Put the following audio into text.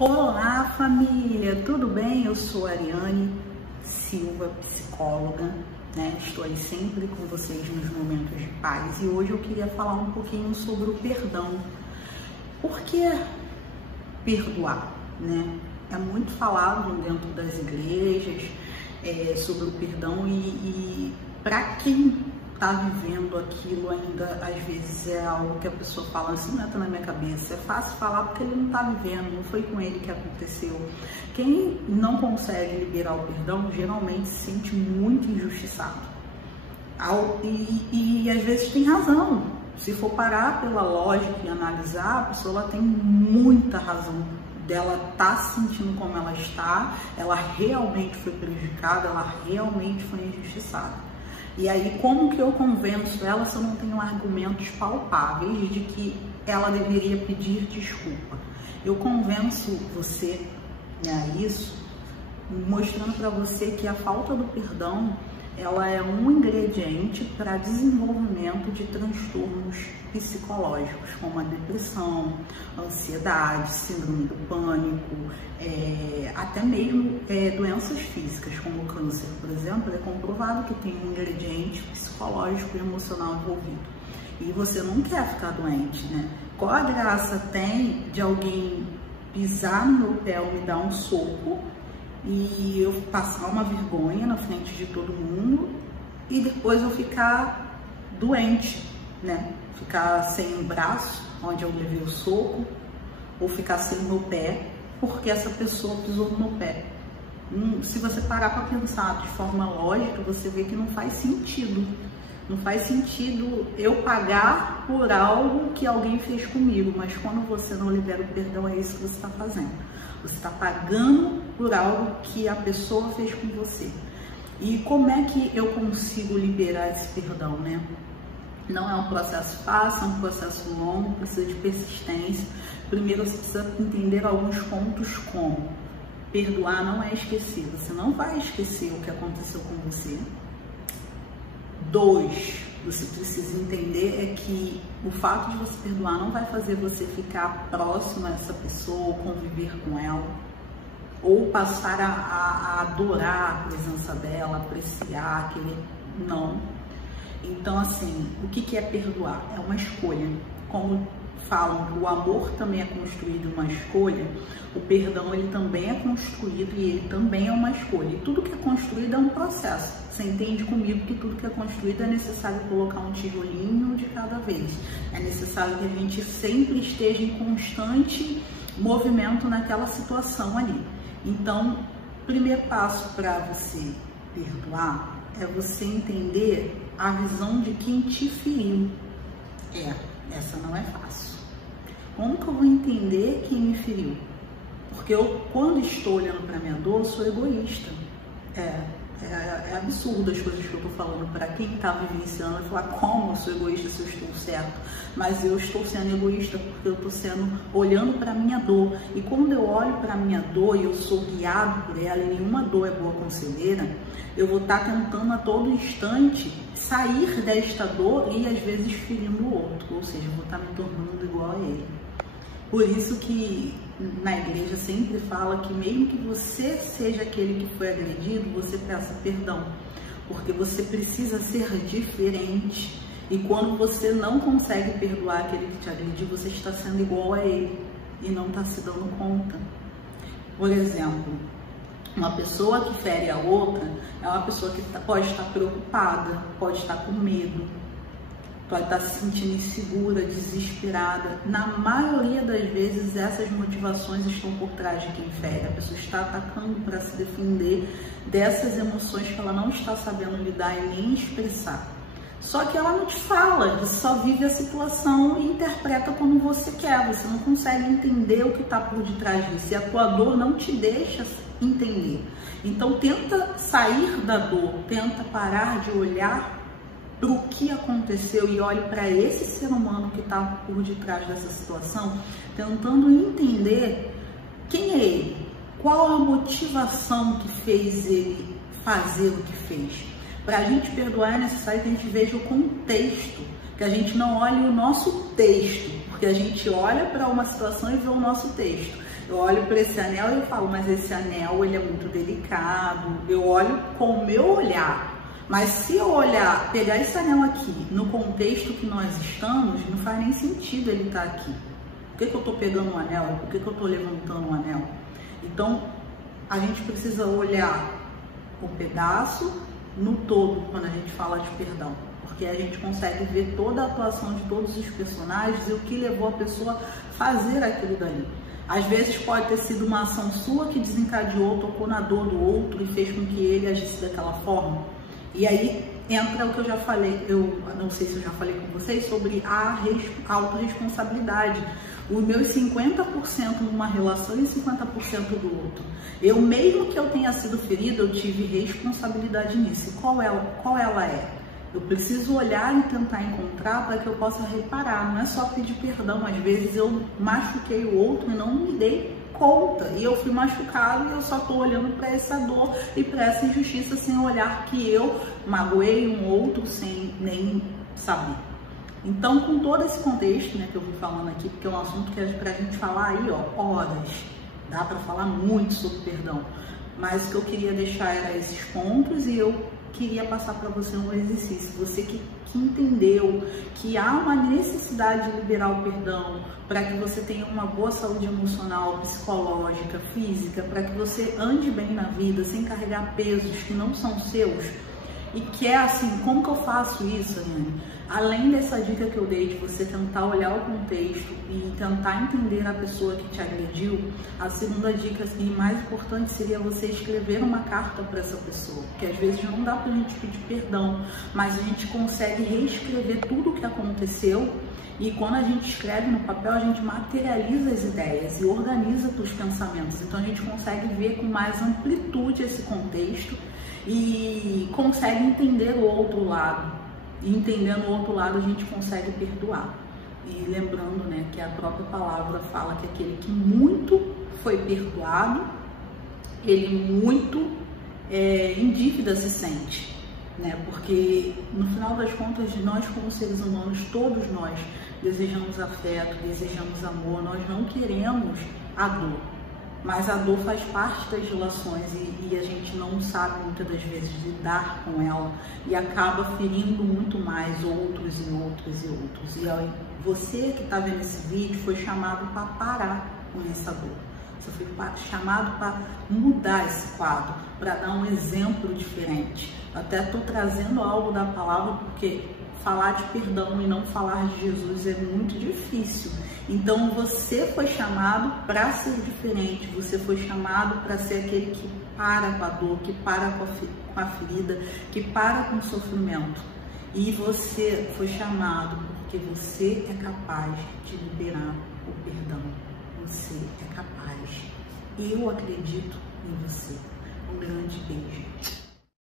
Olá família, tudo bem? Eu sou Ariane Silva, psicóloga, né? Estou aí sempre com vocês nos momentos de paz e hoje eu queria falar um pouquinho sobre o perdão. Por que perdoar, né? É muito falado dentro das igrejas sobre o perdão e para quem tá vivendo aquilo ainda, às vezes é algo que a pessoa fala assim, não entra na minha cabeça, é fácil falar porque ele não tá vivendo, não foi com ele que aconteceu. Quem não consegue liberar o perdão, geralmente se sente muito injustiçado. E às vezes tem razão, se for parar pela lógica e analisar, a pessoa ela tem muita razão dela tá se sentindo como ela está, ela realmente foi prejudicada, ela realmente foi injustiçada. E aí, como que eu convenço ela se eu não tenho argumentos palpáveis de que ela deveria pedir desculpa? Eu convenço você a isso, mostrando para você que a falta do perdão, ela é um ingrediente para desenvolvimento de transtornos psicológicos, como a depressão, a ansiedade, síndrome do pânico, até mesmo doenças físicas, como o câncer, por exemplo, é comprovado que tem um ingrediente psicológico e emocional envolvido. E você não quer ficar doente, né? Qual a graça tem de alguém pisar no meu pé ou me dar um soco e eu passar uma vergonha na frente de todo mundo e depois eu ficar doente, né? Ficar sem um braço, onde eu levei o soco, ou ficar sem o meu pé, porque essa pessoa pisou no meu pé. Se você parar para pensar de forma lógica, você vê que não faz sentido. Não faz sentido eu pagar por algo que alguém fez comigo, mas quando você não libera o perdão, é isso que você está fazendo. Você está pagando por algo que a pessoa fez com você. E como é que eu consigo liberar esse perdão, né? Não é um processo fácil, é um processo longo, precisa de persistência. Primeiro você precisa entender alguns pontos como perdoar não é esquecer. Você não vai esquecer o que aconteceu com você. 2, você precisa entender é que o fato de você perdoar não vai fazer você ficar próximo a essa pessoa, conviver com ela, ou passar a adorar a presença dela, apreciar aquele... Não. Então, assim, o que é perdoar? É uma escolha. Como falam que o amor também é construído uma escolha, o perdão ele também é construído e ele também é uma escolha. E tudo que é construído é um processo. Você entende comigo que tudo que é construído é necessário colocar um tijolinho de cada vez. É necessário que a gente sempre esteja em constante movimento naquela situação ali. Então, o primeiro passo para você perdoar é você entender a visão de quem te feriu. Essa não é fácil. Como que eu vou entender quem me feriu? Porque eu, quando estou olhando para minha dor, sou egoísta. É absurdo as coisas que eu estou falando para quem está vivenciando e falar como eu sou egoísta se eu estou certo. Mas eu estou sendo egoísta porque eu estou olhando para a minha dor. E quando eu olho para a minha dor e eu sou guiado por ela, e nenhuma dor é boa conselheira, eu vou estar tentando a todo instante sair desta dor e às vezes ferindo o outro. Ou seja, eu vou estar me tornando igual a ele. Por isso que na igreja sempre fala que mesmo que você seja aquele que foi agredido, você peça perdão, porque você precisa ser diferente. E quando você não consegue perdoar aquele que te agrediu, você está sendo igual a ele e não está se dando conta. Por exemplo, uma pessoa que fere a outra é uma pessoa que pode estar preocupada, pode estar com medo, pode estar se sentindo insegura, desesperada. Na maioria das vezes, essas motivações estão por trás de quem fere. A pessoa está atacando para se defender dessas emoções que ela não está sabendo lidar e nem expressar. Só que ela não te fala, você só vive a situação e interpreta como você quer. Você não consegue entender o que está por detrás disso. E a tua dor não te deixa entender. Então, tenta sair da dor, tenta parar de olhar para o que aconteceu e olhe para esse ser humano que está por detrás dessa situação, tentando entender quem é ele, qual a motivação que fez ele fazer o que fez. Para a gente perdoar é necessário que a gente veja o contexto, que a gente não olhe o nosso texto, porque a gente olha para uma situação e vê o nosso texto. Eu olho para esse anel e eu falo, mas esse anel ele é muito delicado. Eu olho com o meu olhar. Mas se eu olhar, pegar esse anel aqui no contexto que nós estamos, não faz nem sentido ele estar aqui. Por que eu estou pegando um anel? Por que eu estou levantando um anel? Então, a gente precisa olhar o pedaço no todo quando a gente fala de perdão. Porque a gente consegue ver toda a atuação de todos os personagens e o que levou a pessoa a fazer aquilo dali. Às vezes pode ter sido uma ação sua que desencadeou, tocou na dor do outro e fez com que ele agisse daquela forma. E aí entra o que eu já falei, eu não sei se eu já falei com vocês, sobre a autorresponsabilidade. Os meus 50% numa relação e 50% do outro. Eu, mesmo que eu tenha sido ferida, eu tive responsabilidade nisso. E qual ela é? Eu preciso olhar e tentar encontrar para que eu possa reparar. Não é só pedir perdão. Às vezes eu machuquei o outro e não me dei conta. E eu fui machucado e eu só estou olhando para essa dor e para essa injustiça sem olhar que eu magoei um outro sem nem saber. Então, com todo esse contexto, né, que eu vim falando aqui, porque é um assunto que é pra gente falar aí, ó, horas. Dá para falar muito sobre perdão. Mas o que eu queria deixar era esses pontos e eu queria passar para você um exercício. Você que entendeu que há uma necessidade de liberar o perdão para que você tenha uma boa saúde emocional, psicológica, física, para que você ande bem na vida sem carregar pesos que não são seus. E que é assim, como que eu faço isso, Ariane? Além dessa dica que eu dei de você tentar olhar o contexto e tentar entender a pessoa que te agrediu, a segunda dica e mais importante seria você escrever uma carta para essa pessoa, porque às vezes não dá pra gente pedir perdão, mas a gente consegue reescrever tudo o que aconteceu e quando a gente escreve no papel, a gente materializa as ideias e organiza os pensamentos, então a gente consegue ver com mais amplitude esse contexto e consegue entender o outro lado. E entendendo o outro lado, a gente consegue perdoar. E lembrando, né, que a própria palavra fala que aquele que muito foi perdoado, ele muito em dívida se sente, né? Porque no final das contas, nós como seres humanos, todos nós desejamos afeto, desejamos amor, nós não queremos a dor. Mas a dor faz parte das relações e a gente não sabe muitas das vezes lidar com ela e acaba ferindo muito mais outros e outros e outros. E aí, você que está vendo esse vídeo foi chamado para parar com essa dor. Você foi chamado para mudar esse quadro, para dar um exemplo diferente. Até estou trazendo algo da palavra porque falar de perdão e não falar de Jesus é muito difícil. Então você foi chamado para ser diferente, você foi chamado para ser aquele que para com a dor, que para com a ferida, que para com o sofrimento. E você foi chamado porque você é capaz de liberar o perdão. Você é capaz. Eu acredito em você. Um grande beijo.